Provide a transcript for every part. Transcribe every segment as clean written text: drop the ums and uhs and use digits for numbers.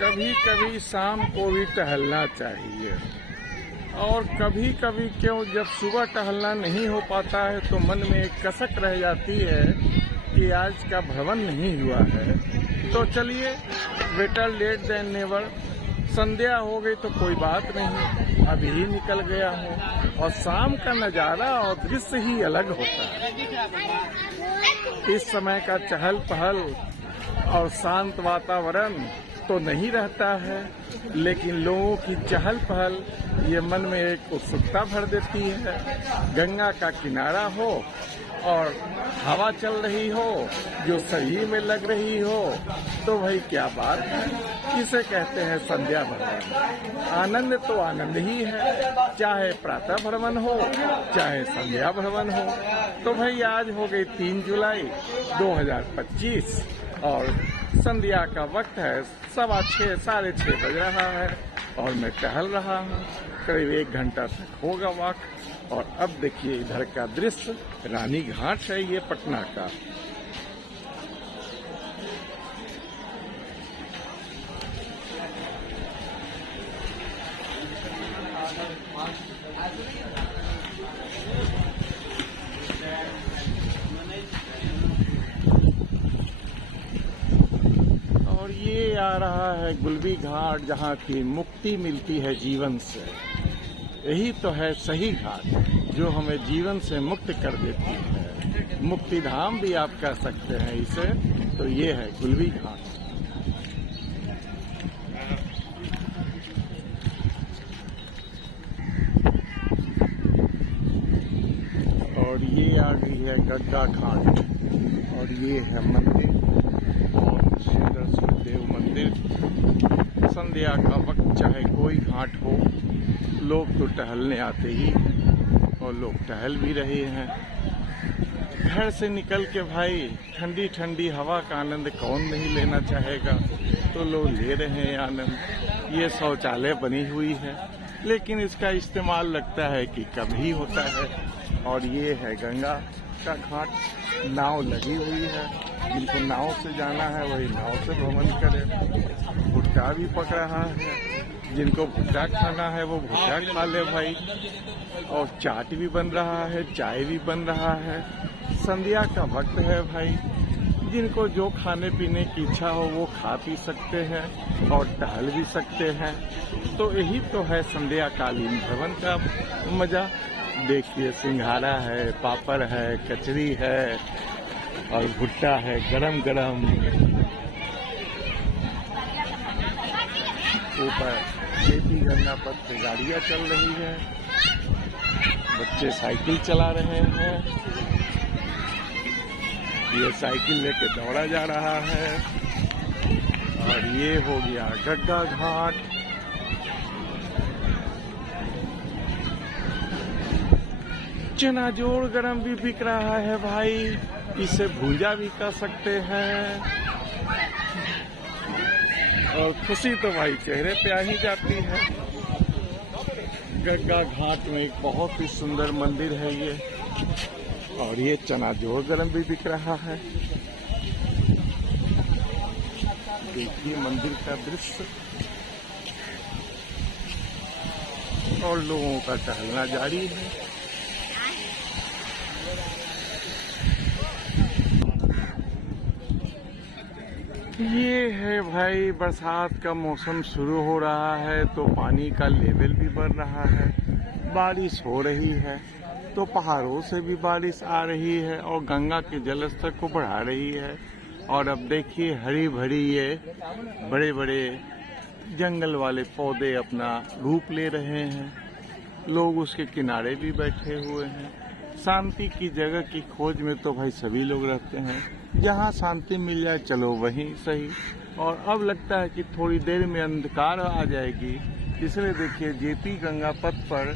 कभी कभी शाम को भी टहलना चाहिए। और कभी कभी क्यों, जब सुबह टहलना नहीं हो पाता है तो मन में एक कसक रह जाती है कि आज का भ्रमण नहीं हुआ है। तो चलिए, बेटर लेट देन नेवर। संध्या हो गई तो कोई बात नहीं, अभी ही निकल गया हूँ। और शाम का नज़ारा और दृश्य ही अलग होता है। इस समय का चहल पहल और शांत वातावरण तो नहीं रहता है, लेकिन लोगों की चहल पहल ये मन में एक उत्सुकता भर देती है। गंगा का किनारा हो और हवा चल रही हो जो शरीर में लग रही हो, तो भाई क्या बात है। इसे कहते हैं संध्या भ्रमण। आनंद तो आनंद ही है, चाहे प्रातः भ्रमण हो चाहे संध्या भ्रमण हो। तो भाई आज हो गई 3 जुलाई 2025 और संध्या का वक्त है 6:15 साढ़े 6 बज रहा है और मैं टहल रहा हूँ। करीब 1 घंटा तक होगा वॉक। और अब देखिए इधर का दृश्य, रानी घाट है ये पटना का। और ये आ रहा है गुलबी घाट, जहाँ की मुक्ति मिलती है जीवन से। यही तो है सही घाट जो हमें जीवन से मुक्त कर देती है। मुक्ति धाम भी आप कह सकते हैं इसे। तो ये है गुलबी घाट। और ये आ गई है गड्ढा घाट और ये है मंदिर, बहुत सुंदर सुखदेव मंदिर। संध्या का वक्त चाहे कोई घाट हो, लोग तो टहलने आते ही और लोग टहल भी रहे हैं। घर से निकल के भाई ठंडी ठंडी हवा का आनंद कौन नहीं लेना चाहेगा। तो लोग ले रहे हैं आनंद। ये शौचालय बनी हुई है, लेकिन इसका इस्तेमाल लगता है कि कम ही होता है। और ये है गंगा का घाट, नाव लगी हुई है। जिनको नाव से जाना है वही नाव से भ्रमण करे। भुट्टा भी पक रहा है, जिनको भुट्टा खाना है वो भुट्टा खा ले भाई। और चाट भी बन रहा है, चाय भी बन रहा है। संध्या का वक्त है भाई, जिनको जो खाने पीने की इच्छा हो वो खा पी सकते हैं और टहल भी सकते हैं। तो यही तो है संध्या कालीन भ्रमण का मजा। देखिए सिंघाड़ा है, पापड़ है, कचरी है और भुट्टा है गरम गरम। ऊपर जेपी गंगा पथ पे गाड़ियां चल रही है, बच्चे साइकिल चला रहे हैं। ये साइकिल लेके दौड़ा जा रहा है। और ये हो गया गड्ढा घाट। चना जोड़ गरम भी बिक रहा है भाई, इसे भूजा भी कर सकते हैं। और खुशी तो भाई चेहरे पे आ ही जाती है। गंगा घाट में एक बहुत ही सुंदर मंदिर है ये। और ये चना जोड़ गरम भी बिक रहा है। देखिए मंदिर का दृश्य और लोगों का टहलना जारी है। ये है भाई, बरसात का मौसम शुरू हो रहा है तो पानी का लेवल भी बढ़ रहा है। बारिश हो रही है तो पहाड़ों से भी बारिश आ रही है और गंगा के जलस्तर को बढ़ा रही है। और अब देखिए हरी भरी ये बड़े बड़े जंगल वाले पौधे अपना रूप ले रहे हैं। लोग उसके किनारे भी बैठे हुए हैं। शांति की जगह की खोज में तो भाई सभी लोग रहते हैं। जहाँ शांति मिल जाए चलो वहीं सही। और अब लगता है कि थोड़ी देर में अंधकार आ जाएगी, इसलिए देखिए जेपी गंगा पथ पर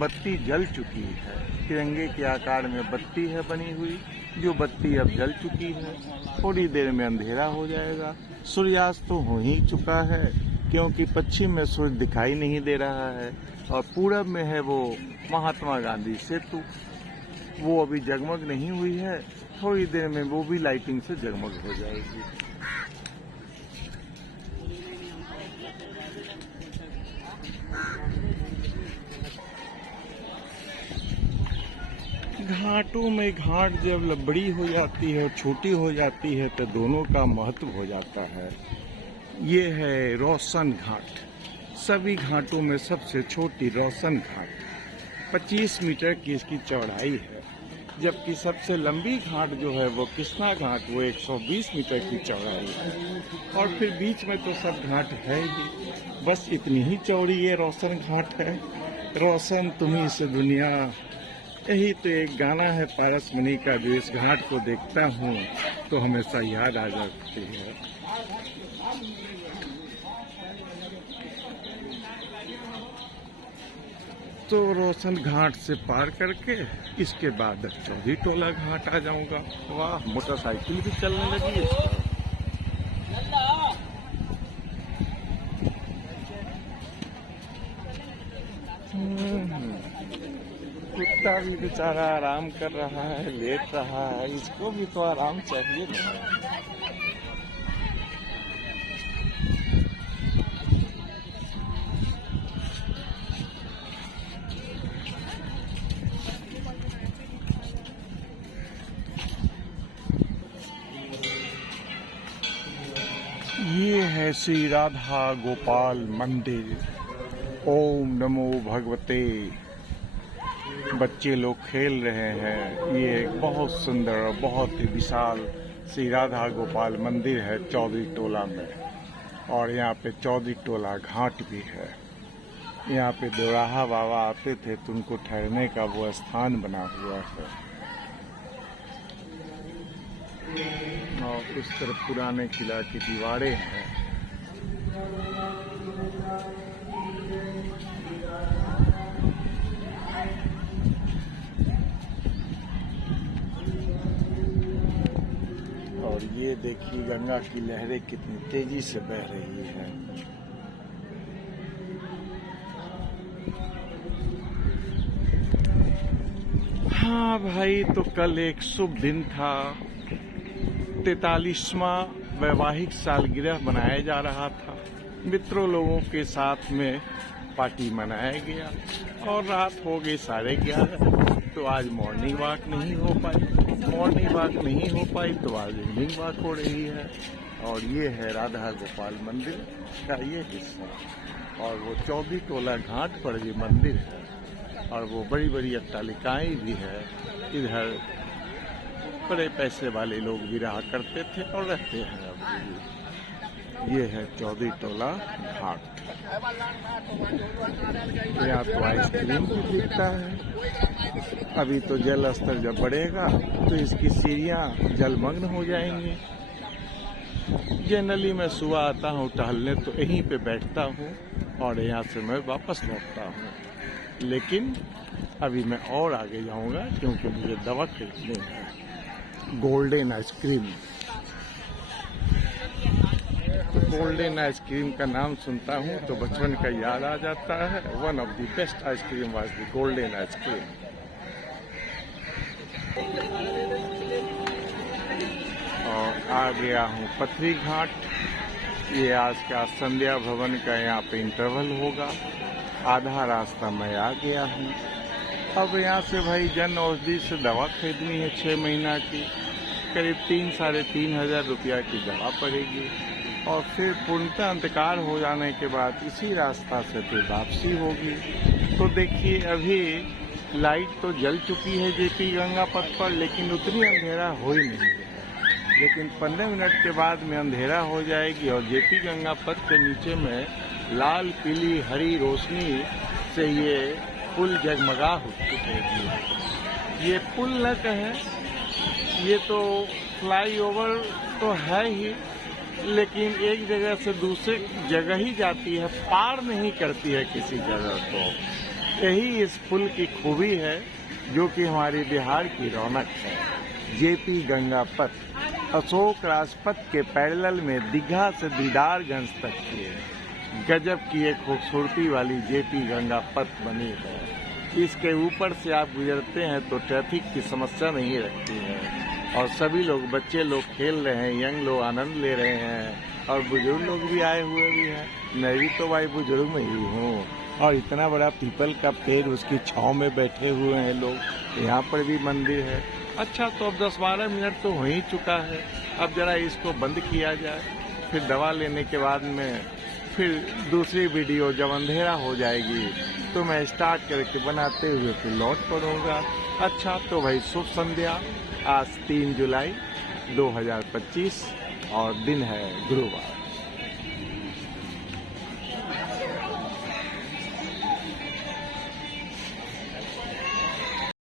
बत्ती जल चुकी है। तिरंगे के आकार में बत्ती है बनी हुई, जो बत्ती अब जल चुकी है। थोड़ी देर में अंधेरा हो जाएगा। सूर्यास्त तो हो ही चुका है, क्योंकि पश्चिम में सूर्य दिखाई नहीं दे रहा है और पूरब में है वो महात्मा गांधी सेतु। वो अभी जगमग नहीं हुई है, थोड़ी देर में वो भी लाइटिंग से जगमग हो जाएगी। घाटों में घाट जब बड़ी हो जाती है और छोटी हो जाती है तो दोनों का महत्व हो जाता है। ये है रोशन घाट, सभी घाटों में सबसे छोटी रोशन घाट, 25 मीटर की इसकी चौड़ाई है, जबकि सबसे लंबी घाट जो है वो कृष्णा घाट, वो 120 मीटर की चौड़ाई है। और फिर बीच में तो सब घाट है ही, बस इतनी ही चौड़ी ये रोशन घाट है। रोशन तुम्ही से दुनिया, यही तो एक गाना है पारस मनी का, जो इस घाट को देखता हूँ तो हमेशा याद आ जाती है। तो रोशन घाट से पार करके इसके बाद चौधरी टोला घाट आ जाऊंगा। वाह, मोटरसाइकिल भी चलने लगी है इस पर। कुत्ता भी बेचारा आराम कर रहा है, लेट रहा है, इसको भी तो आराम चाहिए ना। ये है श्री राधा गोपाल मंदिर। ओम नमो भगवते। बच्चे लोग खेल रहे हैं। ये एक बहुत सुंदर और बहुत ही विशाल श्री राधा गोपाल मंदिर है चौधरी टोला में। और यहाँ पे चौधरी टोला घाट भी है। यहाँ पे दोराहा बाबा आते थे तो उनको ठहरने का वो स्थान बना हुआ है। और उस तरफ पुराने किला की दीवारें हैं। और ये देखिए गंगा की लहरें कितनी तेजी से बह रही है। हाँ भाई, तो कल एक शुभ दिन था। 43वां वैवाहिक सालगिरह मनाया जा रहा था। मित्रों लोगों के साथ में पार्टी मनाया गया और रात हो गई 11:30। तो आज मॉर्निंग वॉक नहीं हो पाई तो आज इवनिंग वॉक हो रही है। और ये है राधा गोपाल मंदिर का ये हिस्सा। और वो चौधरी टोला घाट पर ये मंदिर है। और वो बड़ी बड़ी अट्टालिकाएं भी है। इधर बड़े पैसे वाले लोग भी रहा करते थे और रहते हैं अभी भी। ये है चौधरी टोला घाट। यहाँ तो आइसक्रीम भी बिकता है। अभी तो जल स्तर जब बढ़ेगा तो इसकी सीढ़ियाँ जलमग्न हो जाएंगी। जनरली मैं सुबह आता हूँ टहलने तो यहीं पे बैठता हूँ और यहाँ से मैं वापस लौटता हूँ। लेकिन अभी मैं और आगे जाऊँगा क्योंकि मुझे दवा खरीदनी है। Golden ice cream. गोल्डन आइसक्रीम का नाम सुनता हूँ तो बचपन का याद आ जाता है। One of the best ice cream was the golden ice cream. और आ गया हूँ पथरी घाट। ये आज का संध्या भवन का यहाँ पे इंटरवल होगा। आधा रास्ता मैं आ गया हूँ। अब यहाँ से भाई जन औषधि से दवा खरीदनी है 6 महीना की, करीब 3-3.5 हजार रुपया की दवा पड़ेगी। और फिर पूर्णतः अंधकार हो जाने के बाद इसी रास्ता से फिर वापसी होगी। तो देखिए अभी लाइट तो जल चुकी है जेपी गंगा पथ पर, लेकिन उतनी अंधेरा हो ही नहीं है। लेकिन 15 मिनट के बाद में अंधेरा हो जाएगी और जेपी गंगा पथ के नीचे में लाल पीली हरी रोशनी से ये पुल जगमगा उठेगी। ये पुल न कहें, ये तो फ्लाईओवर तो है ही, लेकिन एक जगह से दूसरे जगह ही जाती है, पार नहीं करती है किसी जगह को। यही इस पुल की खूबी है जो कि हमारी बिहार की रौनक है। जेपी गंगा पथ अशोक राजपथ के पैरेलल में दीघा से दीदारगंज तक की गजब की एक खूबसूरती वाली जेपी गंगा पथ बनी है। इसके ऊपर से आप गुजरते हैं तो ट्रैफिक की समस्या नहीं रहती है और सभी लोग, बच्चे लोग खेल रहे हैं, यंग लोग आनंद ले रहे हैं। और बुजुर्ग लोग भी आए हुए भी हैं। मैं भी तो भाई बुजुर्ग में ही हूँ, और इतना बड़ा पीपल का पेड़, उसकी छांव में बैठे हुए हैं लोग। यहाँ पर भी मंदिर है। अच्छा, तो अब 10-12 मिनट तो हो ही चुका है। अब जरा इसको बंद किया जाए, फिर दवा लेने के बाद में फिर दूसरी वीडियो जब अंधेरा हो जाएगी तो मैं स्टार्ट करके बनाते हुए फिर लौट पड़ूंगा। अच्छा, तो भाई शुभ संध्या। आज 3 जुलाई 2025 और दिन है गुरुवार।